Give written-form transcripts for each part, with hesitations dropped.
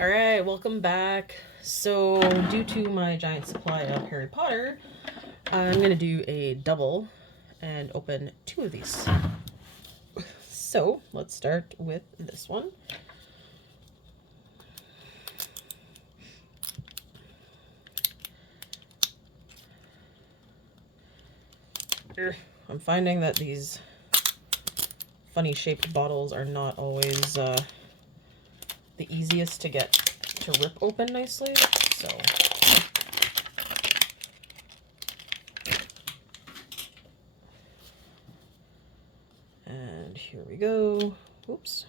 All right, welcome back. So, due to my giant supply of Harry Potter, I'm going to do a double and open two of these. So, let's start with this one. I'm finding that these funny shaped bottles are not always the easiest to get to rip open nicely. So, and here we go. Oops.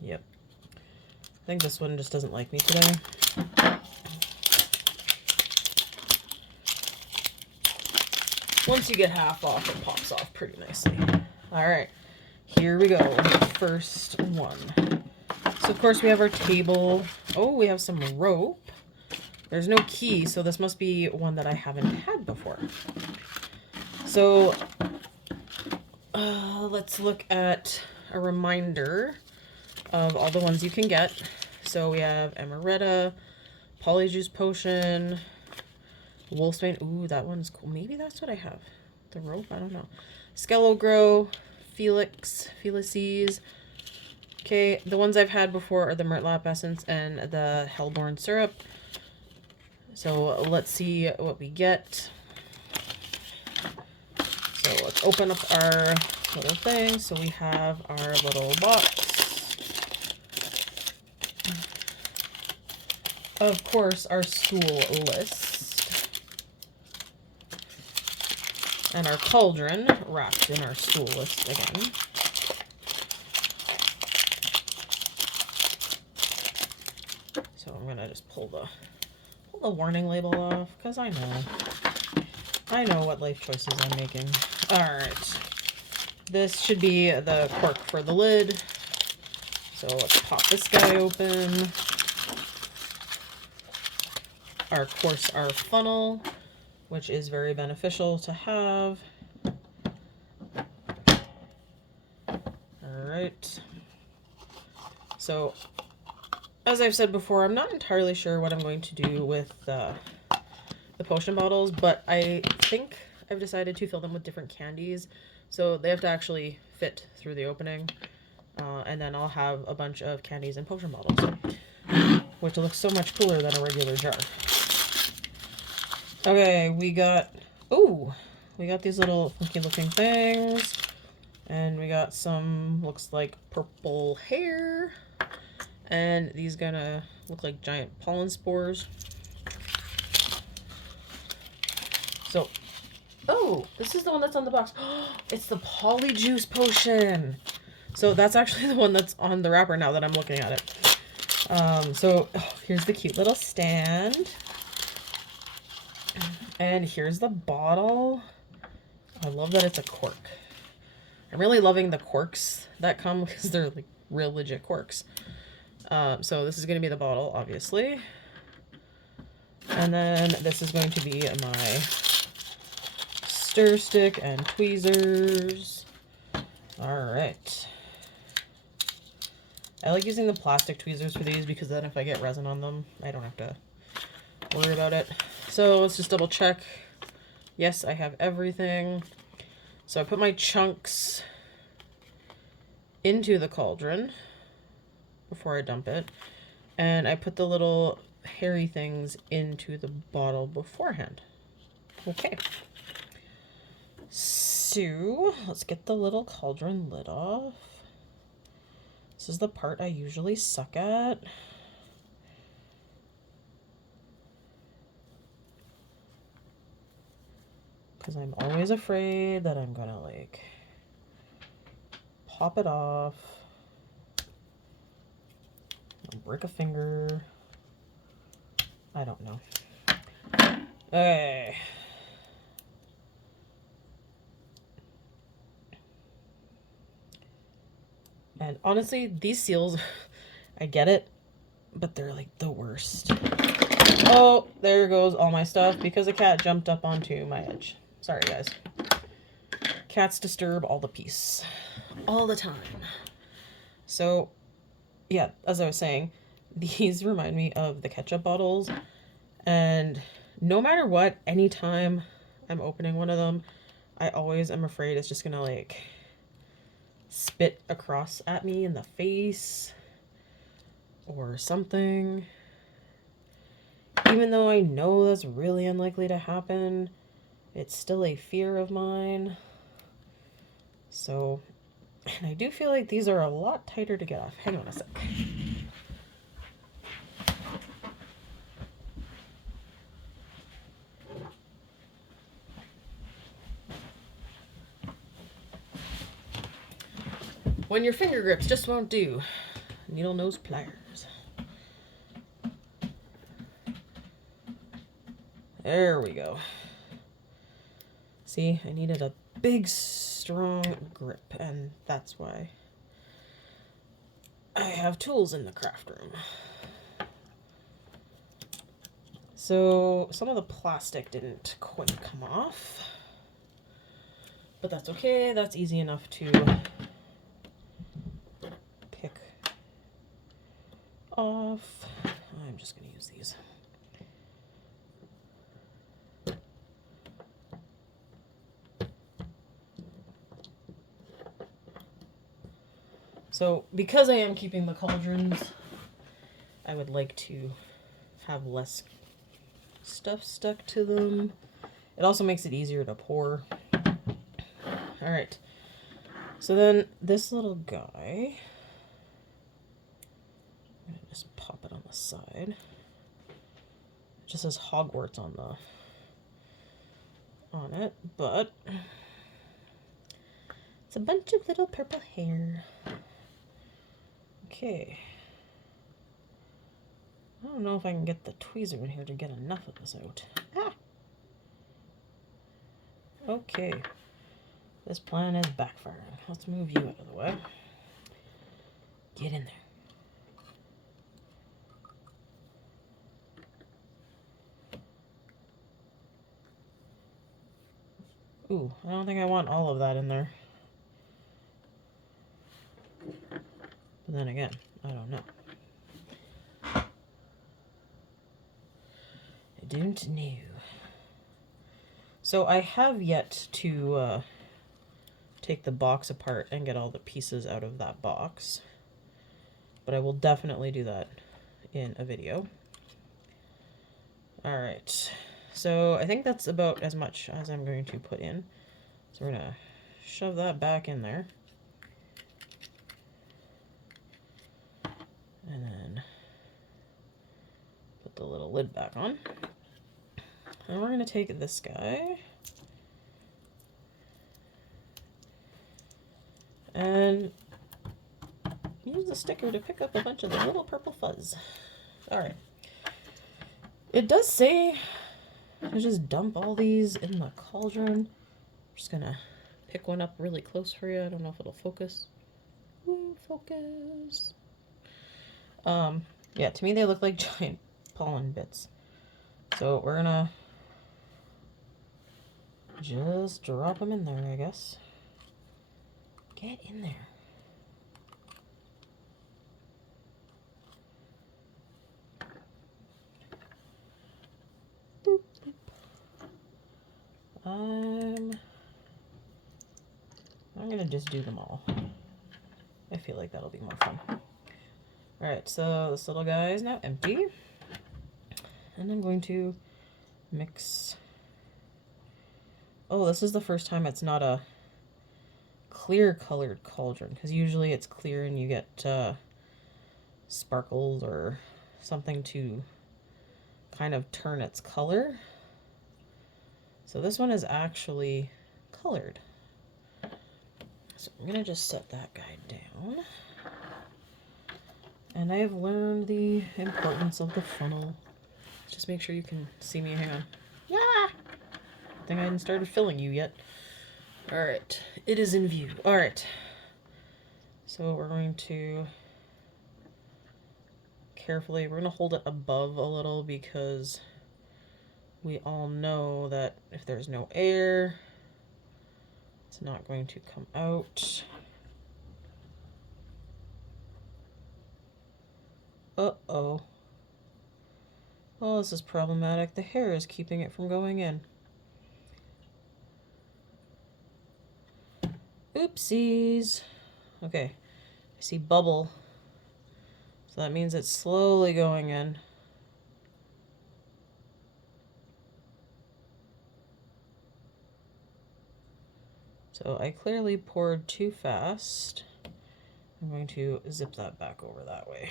Yep. I think this one just doesn't like me today. Once you get half off, it pops off pretty nicely. All right, here we go. First one. So, of course, we have our table. Oh, we have some rope. There's no key, so this must be one that I haven't had before. So, let's look at a reminder of all the ones you can get. So, we have Amaretta, Polyjuice Potion, Wolfsbane. Ooh, that one's cool. Maybe that's what I have. The rope? I don't know. Skellogrow, Felices. Okay, the ones I've had before are the Murtlap Essence and the Hellborn Syrup. So let's see what we get. So let's open up our little thing. So we have our little box. Of course, our school list. And our cauldron wrapped in our school list again. So I'm gonna just pull the warning label off because I know what life choices I'm making. All right, this should be the cork for the lid. So let's pop this guy open. Of course, our funnel, which is very beneficial to have. All right. So, as I've said before, I'm not entirely sure what I'm going to do with the potion bottles, but I think I've decided to fill them with different candies. So they have to actually fit through the opening. And then I'll have a bunch of candies in potion bottles, which looks so much cooler than a regular jar. Okay, we got these little funky looking things. And we got some, looks like purple hair. And these gonna look like giant pollen spores. So, oh, this is the one that's on the box. It's the Polyjuice Potion. So that's actually the one that's on the wrapper now that I'm looking at it. Here's the cute little stand. And here's the bottle. I love that it's a cork. I'm really loving the corks that come because they're like real legit corks. So this is going to be the bottle, obviously. And then this is going to be my stir stick and tweezers. All right. I like using the plastic tweezers for these because then if I get resin on them, I don't have to worry about it. So let's just double check. Yes, I have everything. So I put my chunks into the cauldron before I dump it. And I put the little hairy things into the bottle beforehand. Okay. So let's get the little cauldron lid off. This is the part I usually suck at. Because I'm always afraid that I'm gonna like pop it off, break a finger. I don't know. Okay. And honestly, these seals, I get it, but they're like the worst. Oh, there goes all my stuff because a cat jumped up onto my edge. Sorry, guys. Cats disturb all the peace. All the time. So, yeah, as I was saying, these remind me of the ketchup bottles. And no matter what, anytime I'm opening one of them, I always am afraid it's just gonna like spit across at me in the face or something. Even though I know that's really unlikely to happen, it's still a fear of mine. So, and I do feel like these are a lot tighter to get off. Hang on a sec. When your finger grips just won't do, needle nose pliers. There we go. See, I needed a big, strong grip, and that's why I have tools in the craft room. So some of the plastic didn't quite come off, but that's okay. That's easy enough to pick off. I'm just going to use these. So because I am keeping the cauldrons, I would like to have less stuff stuck to them. It also makes it easier to pour. All right. So then this little guy, I'm gonna just pop it on the side. It just says Hogwarts on it, but it's a bunch of little purple hair. Okay. I don't know if I can get the tweezer in here to get enough of this out. Ah! Okay. This plan is backfiring. Let's move you out of the way. Get in there. Ooh, I don't think I want all of that in there. But then again, I don't know. I don't know. So I have yet to take the box apart and get all the pieces out of that box. But I will definitely do that in a video. Alright. So I think that's about as much as I'm going to put in. So we're going to shove that back in there. And then put the little lid back on. And we're going to take this guy and use the sticker to pick up a bunch of the little purple fuzz. Alright. It does say to just dump all these in the cauldron. I'm just going to pick one up really close for you. I don't know if it'll focus. Ooh, focus. Yeah, to me they look like giant pollen bits. So we're gonna just drop them in there, I guess. Get in there. Boop, boop. I'm gonna just do them all. I feel like that'll be more fun. Alright, so this little guy is now empty. And I'm going to mix. Oh, this is the first time it's not a clear colored cauldron, because usually it's clear and you get sparkles or something to kind of turn its color. So this one is actually colored. So I'm gonna just set that guy down. And I have learned the importance of the funnel. Just make sure you can see me. Hang on. Yeah! I think I hadn't started filling you yet. Alright. It is in view. Alright. So we're going to carefully, we're going to hold it above a little because we all know that if there's no air, it's It's not going to come out. Uh-oh. Oh, this is problematic. The hair is keeping it from going in. Oopsies. Okay, I see bubble. So that means it's slowly going in. So I clearly poured too fast. I'm going to zip that back over that way.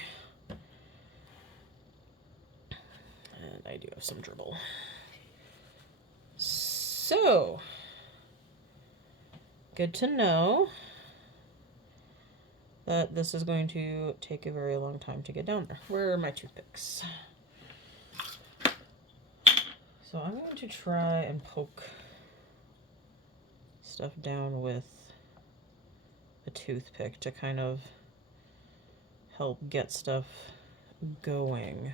And I do have some dribble. So, good to know that this is going to take a very long time to get down there. Where are my toothpicks? So I'm going to try and poke stuff down with a toothpick to kind of help get stuff going.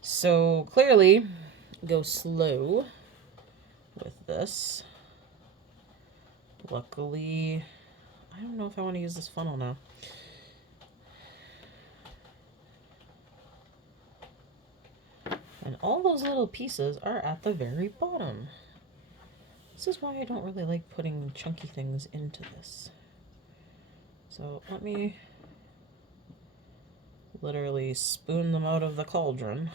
So clearly, go slow with this. Luckily, I don't know if I want to use this funnel now. And all those little pieces are at the very bottom. This is why I don't really like putting chunky things into this. So let me literally spoon them out of the cauldron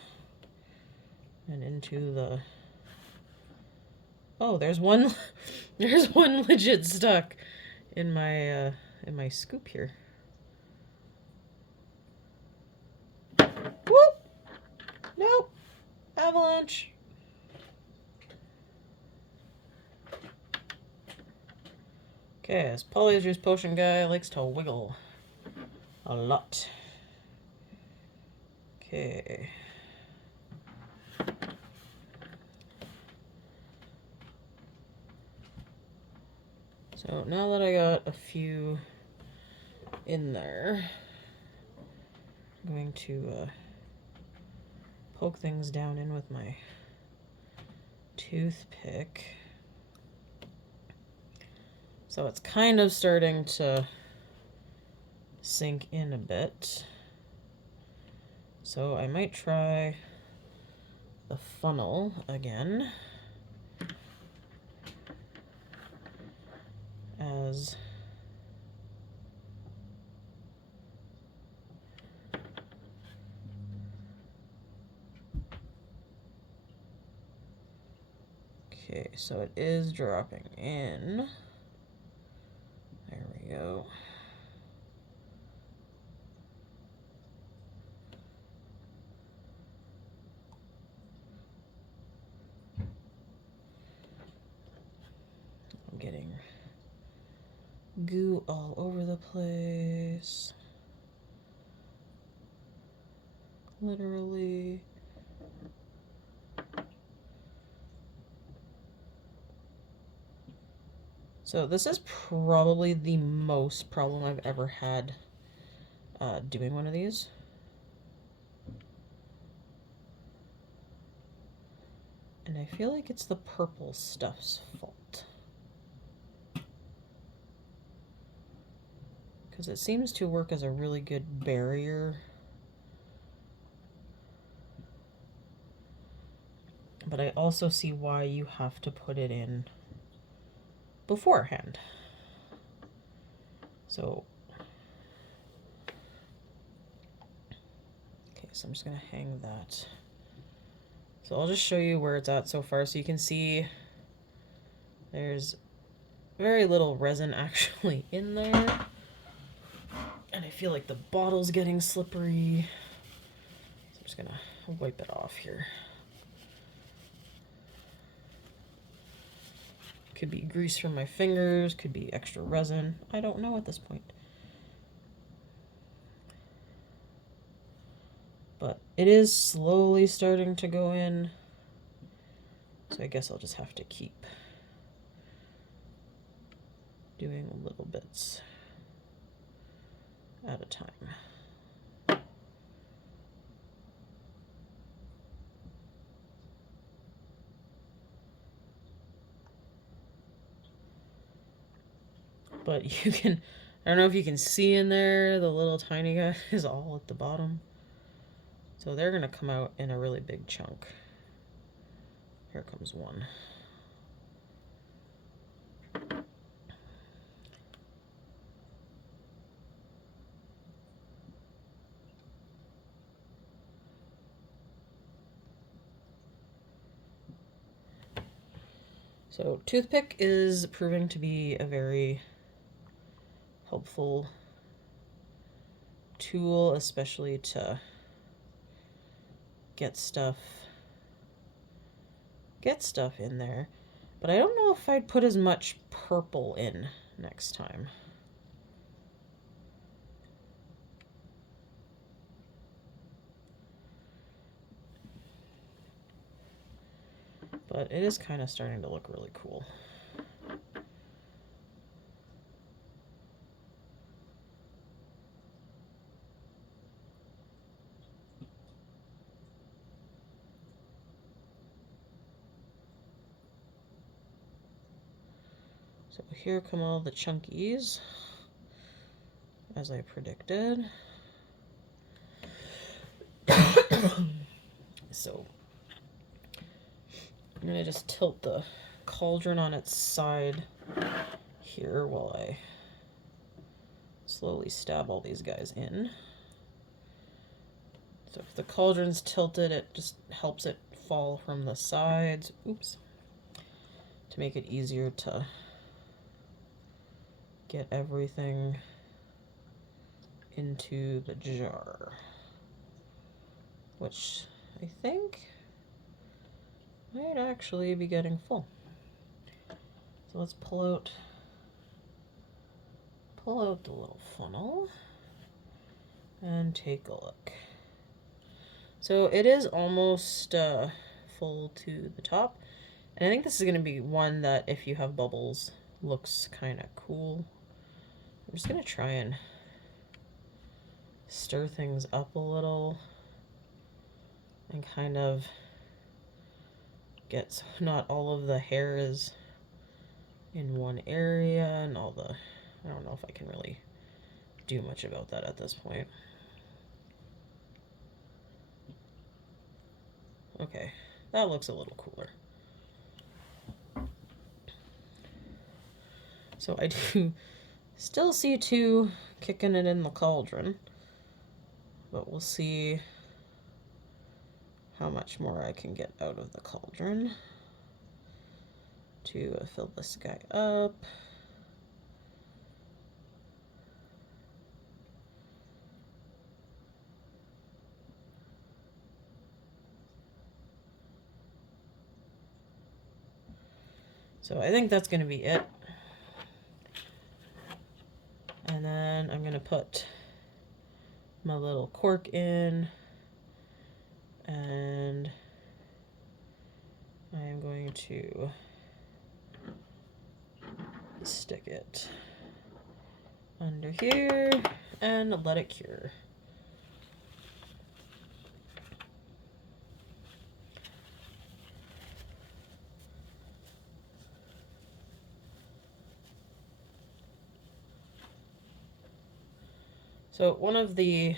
and into the... Oh, there's one there's one legit stuck in my scoop here. Whoop! Nope. Avalanche. Okay, this Polyjuice Potion guy likes to wiggle a lot. Okay. So now that I got a few in there, I'm going to poke things down in with my toothpick. So it's kind of starting to sink in a bit. So I might try the funnel again. As okay, so it is dropping in. There we go. I'm getting goo all over the place. Literally. So this is probably the most problem I've ever had doing one of these. And I feel like it's the purple stuff's fault. Because it seems to work as a really good barrier. But I also see why you have to put it in beforehand. So, okay, so I'm just gonna hang that. So I'll just show you where it's at so far so you can see there's very little resin actually in there. And I feel like the bottle's getting slippery. So I'm just gonna wipe it off here. Could be grease from my fingers, could be extra resin. I don't know at this point. But it is slowly starting to go in. So I guess I'll just have to keep doing little bits at a time. But you can, I don't know if you can see in there, the little tiny guy is all at the bottom. So they're going to come out in a really big chunk. Here comes one. So toothpick is proving to be a very helpful tool, especially to get stuff in there. But I don't know if I'd put as much purple in next time. But it is kind of starting to look really cool. So here come all the chunkies, as I predicted. So I'm going to just tilt the cauldron on its side here while I slowly stab all these guys in. So if the cauldron's tilted, it just helps it fall from the sides. Oops. To make it easier to get everything into the jar. Which I think might actually be getting full. So let's pull out the little funnel and take a look. So it is almost full to the top. And I think this is going to be one that, if you have bubbles, looks kind of cool. I'm just going to try and stir things up a little and kind of get, so not all of the hair is in one area and all the, I don't know if I can really do much about that at this point. Okay, that looks a little cooler. So I do still see two kicking it in the cauldron, but we'll see how much more I can get out of the cauldron to fill this guy up. So I think that's going to be it. And then I'm going to put my little cork in, and I am going to stick it under here and let it cure. So one of the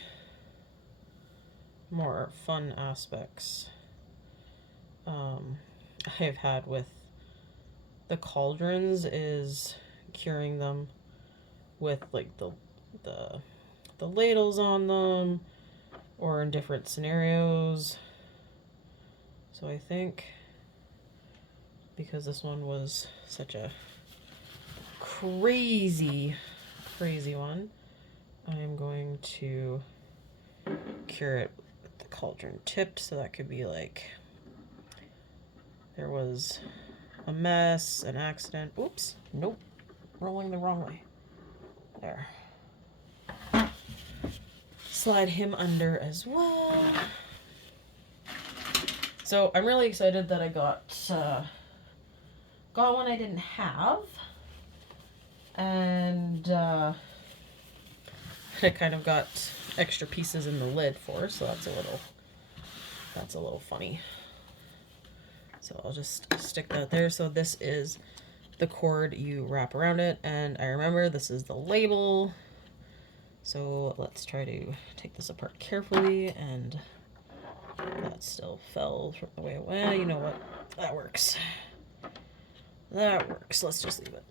more fun aspects I've had with the cauldrons is curing them with like the ladles on them, or in different scenarios. So I think because this one was such a crazy one, I am going to cure it with the cauldron tipped, so that could be like, there was a mess, an accident. Oops, nope, rolling the wrong way. There. Slide him under as well. So I'm really excited that I got one I didn't have, and I kind of got extra pieces in the lid for, so that's a little funny. So I'll just stick that there. So this is the cord you wrap around it. And I remember this is the label. So let's try to take this apart carefully, and that still fell from the way it went. You know what? That works. That works. Let's just leave it.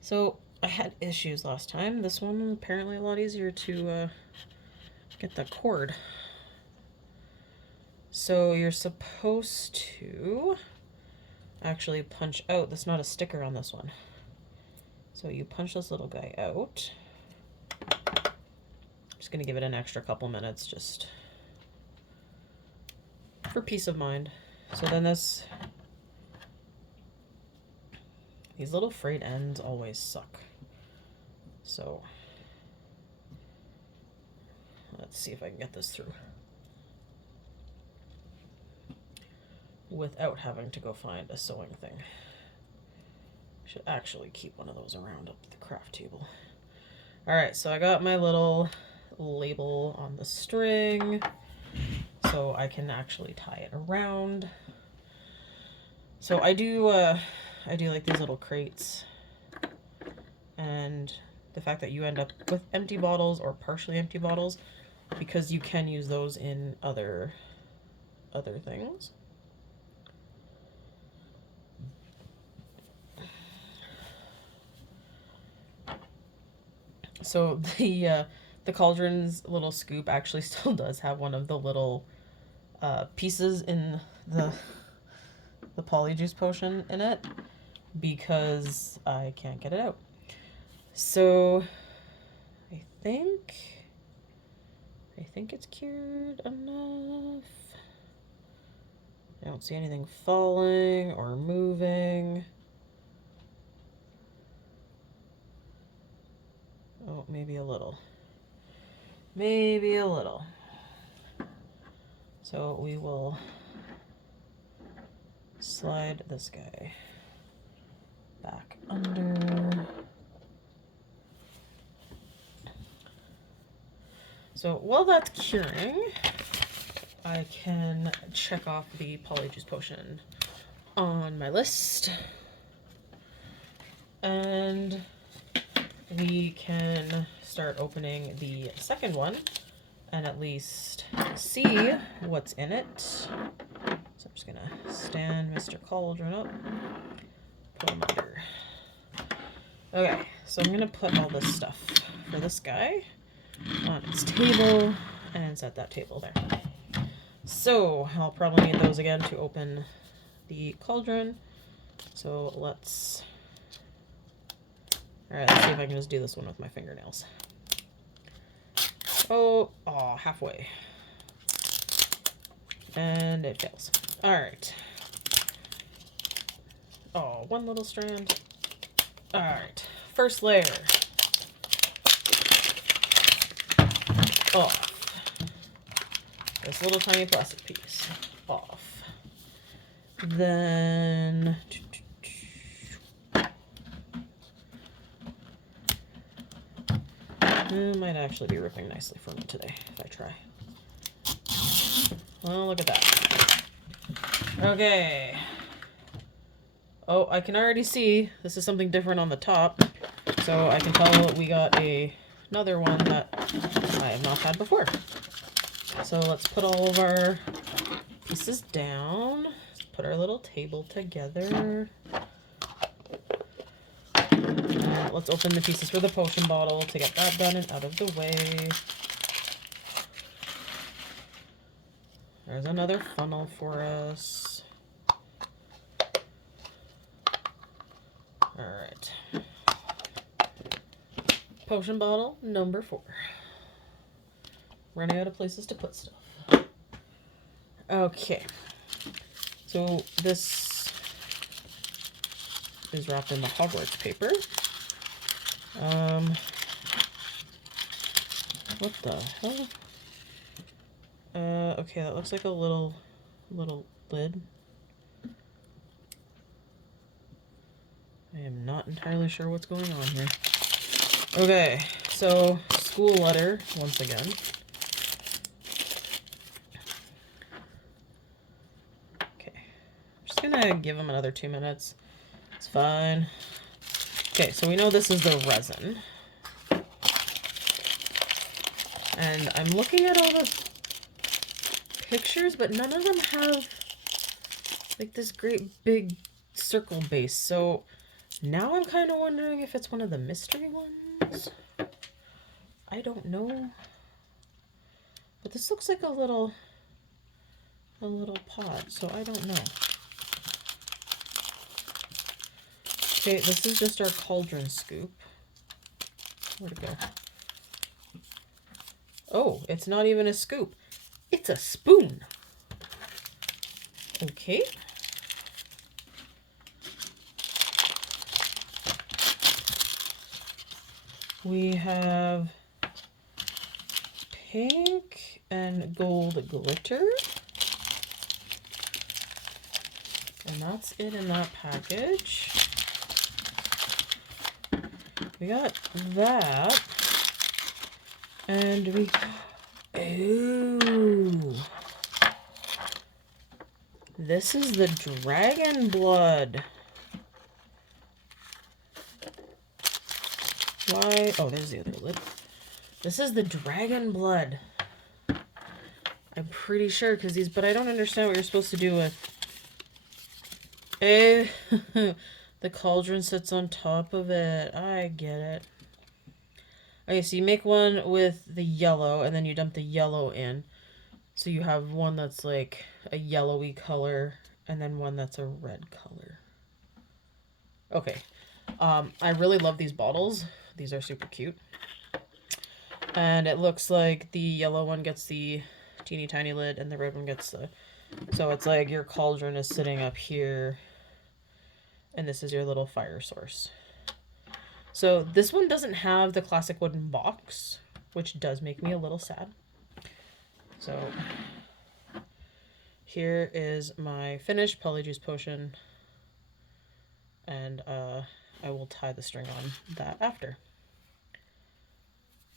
So I had issues last time. This one apparently a lot easier to get the cord. So you're supposed to actually punch out. There's not a sticker on this one. So you punch this little guy out. Just gonna give it an extra couple minutes just for peace of mind. So then these little frayed ends always suck. So let's see if I can get this through without having to go find a sewing thing. Should actually keep one of those around up at the craft table. All right, so I got my little label on the string so I can actually tie it around. So I do like these little crates, and the fact that you end up with empty bottles or partially empty bottles, because you can use those in other things. So the cauldron's little scoop actually still does have one of the little pieces in the polyjuice potion in it, because I can't get it out. So I think it's cured enough. I don't see anything falling or moving. Oh, maybe a little. Maybe a little. So we will slide this guy back under. So while that's curing, I can check off the polyjuice potion on my list. And we can start opening the second one and at least see what's in it. So I'm just gonna stand Mr. Cauldron up, put him under. Okay, so I'm gonna put all this stuff for this guy on its table and set that table there. So I'll probably need those again to open the cauldron. So let's see if I can just do this one with my fingernails. Oh, halfway. And it fails. All right. Oh, one little strand. All right. First layer. Off. This little tiny plastic piece. Off. Then it might actually be ripping nicely for me today if I try. Well, look at that. Okay. Oh, I can already see this is something different on the top. So I can tell we got another one that I have not had before. So let's put all of our pieces down. Let's put our little table together. Let's open the pieces for the potion bottle to get that done and out of the way. There's another funnel for us. Alright. Potion bottle number 4. Running out of places to put stuff. Okay. So this is wrapped in the Hogwarts paper. What the hell? Okay, that looks like a little lid. I am not entirely sure what's going on here. Okay, so school letter once again. Okay, I'm just gonna give them another 2 minutes. It's fine. Okay, so we know this is the resin. And I'm looking at all the pictures, but none of them have like this great big circle base. So now I'm kind of wondering if it's one of the mystery ones. I don't know. But this looks like a little pot, so I don't know. Okay, this is just our cauldron scoop. Where'd it go? Oh, it's not even a scoop. It's a spoon. Okay. We have pink and gold glitter. And that's it in that package. We got that. And we... Ooh. This is the dragon blood. Why? Oh, there's the other lid. This is the dragon blood. I'm pretty sure because these, but I don't understand what you're supposed to do with. The cauldron sits on top of it. I get it. Okay, so you make one with the yellow and then you dump the yellow in. So you have one that's like a yellowy color and then one that's a red color. Okay. I really love these bottles. These are super cute. And it looks like the yellow one gets the teeny tiny lid and the red one gets the... So it's like your cauldron is sitting up here and this is your little fire source. So this one doesn't have the classic wooden box, which does make me a little sad. So here is my finished Polyjuice potion. And I will tie the string on that after.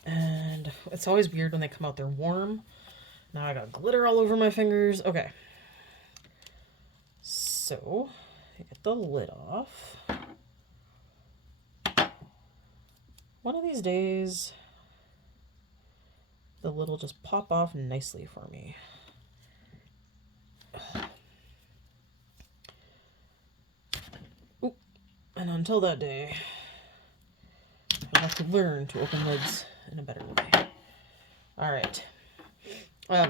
And it's always weird when they come out, they're warm. Now I got glitter all over my fingers. Okay. So, I get the lid off. One of these days, the lid will just pop off nicely for me. Ooh. And until that day, I'll have to learn to open lids in a better way. Alright.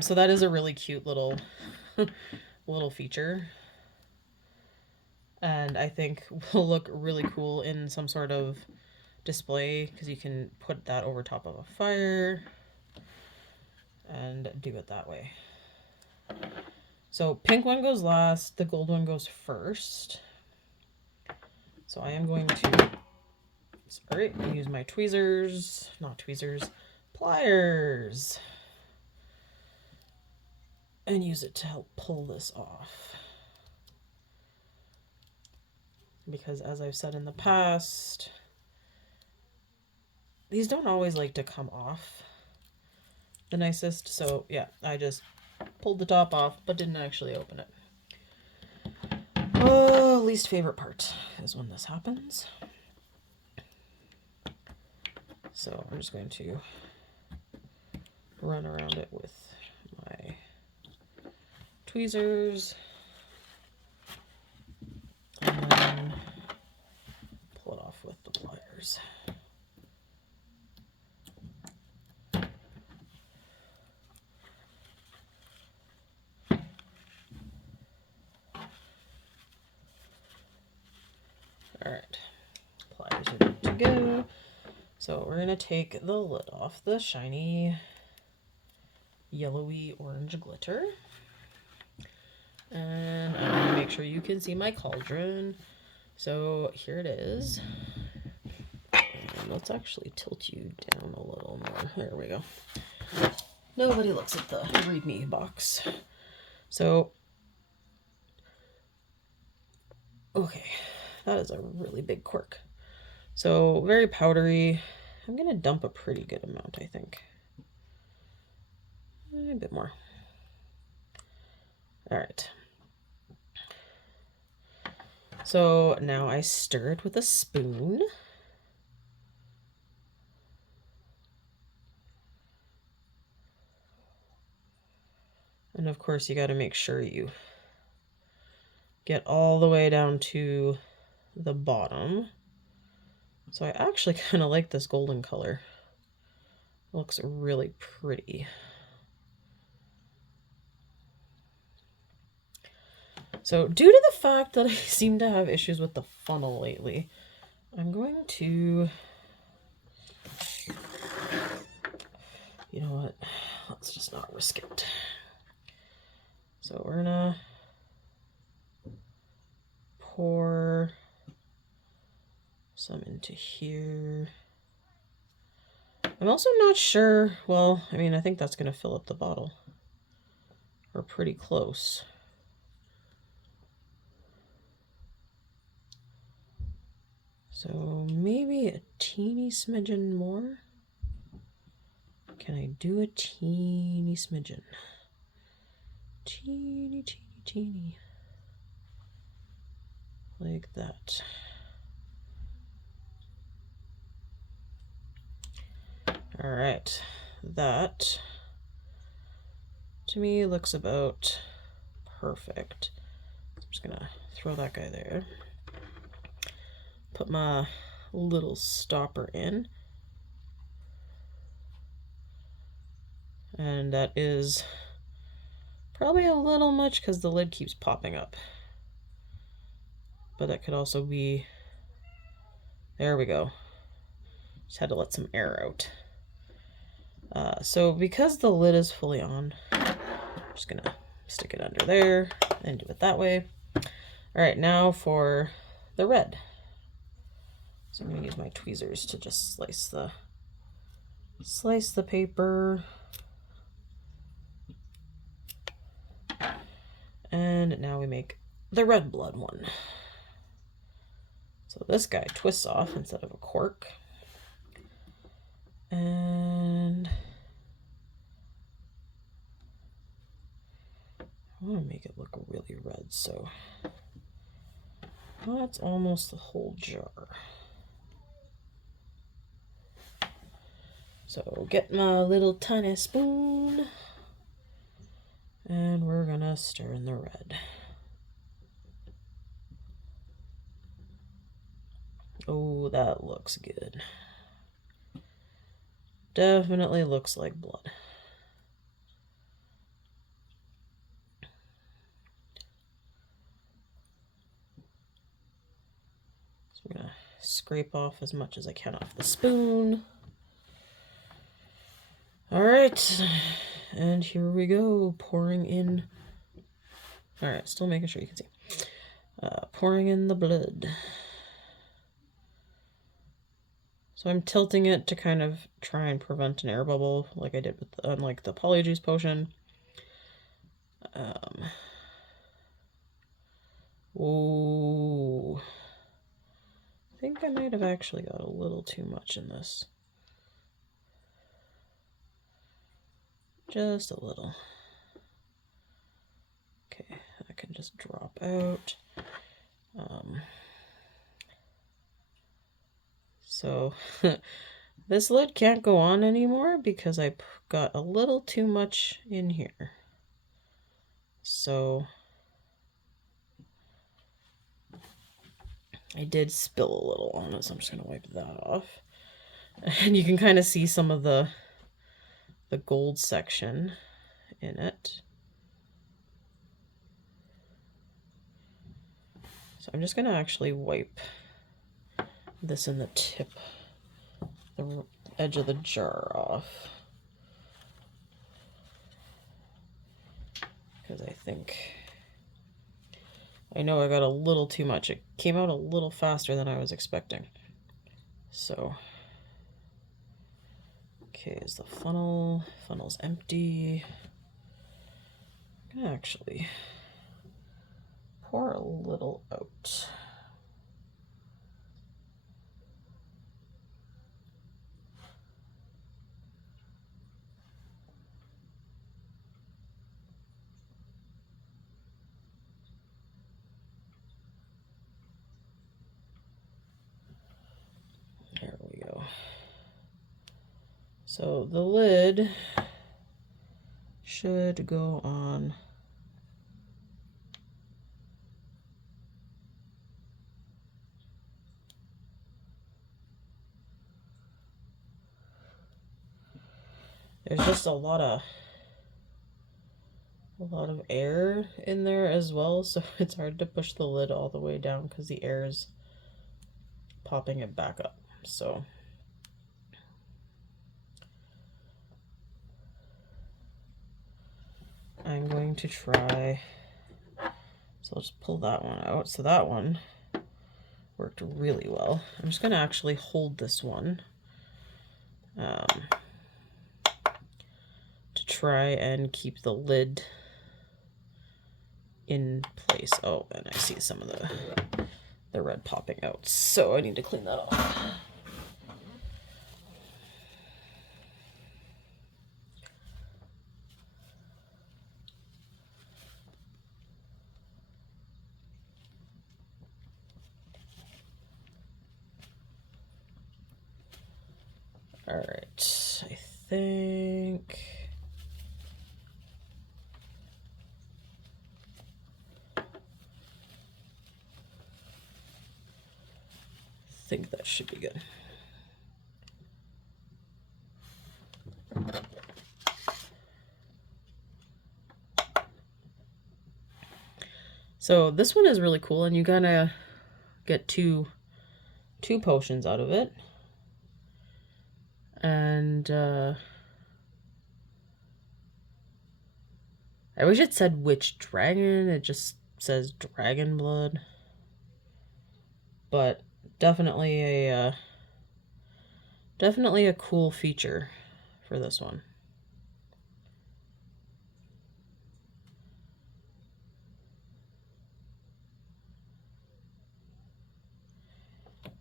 So that is a really cute little little feature. And I think will look really cool in some sort of display because you can put that over top of a fire and do it that way. So pink one goes last, the gold one goes first. So I am going to, sorry, use my tweezers, not tweezers, pliers. And use it to help pull this off. Because as I've said in the past, these don't always like to come off the nicest. So yeah, I just pulled the top off, but didn't actually open it. Oh, least favorite part is when this happens. So I'm just going to run around it with my tweezers and then pull it off with the pliers. All right, pliers are good to go. So we're gonna take the lid off the shiny yellowy orange glitter. And I'm gonna make sure you can see my cauldron. So here it is. And let's actually tilt you down a little more. There we go. Nobody looks at the README box. So, okay, that is a really big quirk. So very powdery. I'm gonna dump a pretty good amount, I think. A bit more. All right. So now I stir it with a spoon. And of course you got to make sure you get all the way down to the bottom. So I actually kind of like this golden color. It looks really pretty. So due to the fact that I seem to have issues with the funnel lately, I'm going to, you know what, let's just not risk it. So we're gonna pour some into here. I'm also not sure, well, I mean, I think that's gonna fill up the bottle. We're pretty close. So maybe a teeny smidgen more. Can I do a teeny smidgen? Teeny, teeny, teeny. Like that. All right, that to me looks about perfect. I'm just gonna throw that guy there. Put my little stopper in. And that is probably a little much because the lid keeps popping up. But that could also be, there we go. Just had to let some air out. So because the lid is fully on, I'm just gonna stick it under there and do it that way. All right, now for the red. So I'm gonna use my tweezers to just slice the paper. And now we make the red blood one. So this guy twists off instead of a cork. And I want to make it look really red, so that's almost the whole jar. So get my little tiny spoon, and we're gonna stir in the red. Oh, that looks good. Definitely looks like blood. So I'm gonna scrape off as much as I can off the spoon. All right, and here we go, pouring in. All right, still making sure you can see. Pouring in the blood. So I'm tilting it to kind of try and prevent an air bubble like I did with unlike the Polyjuice potion. Oh, I think I might have actually got a little too much in this. Just a little. Okay, that can just drop out. So this lid can't go on anymore because I got a little too much in here. So I did spill a little on it, so I'm just gonna wipe that off. And you can kind of see some of the gold section in it. So I'm just gonna actually wipe this in the tip, the edge of the jar off. Because I know I got a little too much. It came out a little faster than I was expecting. So, okay, is the funnel's empty. I'm gonna actually pour a little out. So the lid should go on there's just a lot of air in there as well, so it's hard to push the lid all the way down because the air is popping it back up. So I'm going to try, so I'll just pull that one out. So that one worked really well. I'm just going to actually hold this one to try and keep the lid in place. Oh, and I see some of the red popping out, so I need to clean that off. All right, I think that should be good. So this one is really cool, and you gotta get two potions out of it. And I wish it said which dragon. It just says dragon blood. But definitely a cool feature for this one.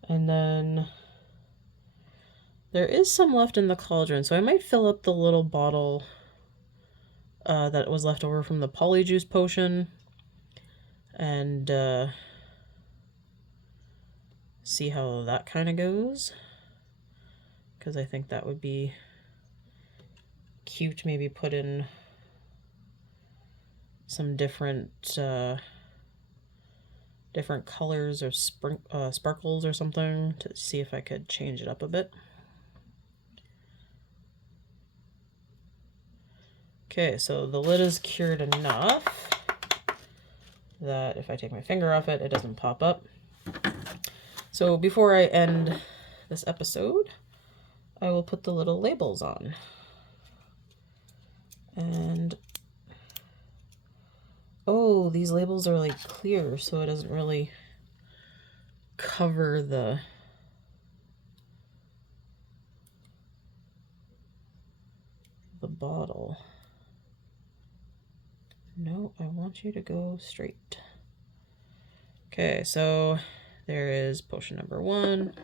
And then there is some left in the cauldron, so I might fill up the little bottle that was left over from the polyjuice potion and see how that kind of goes, because I think that would be cute. Maybe put in some different colors or sparkles or something to see if I could change it up a bit. Okay, so the lid is cured enough that if I take my finger off it, it doesn't pop up. So before I end this episode, I will put the little labels on. And oh, these labels are like clear, so it doesn't really cover the bottle. No, I want you to go straight. Okay, so there is potion number 1.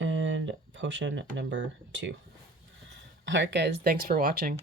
And potion number 2. Alright guys, thanks for watching.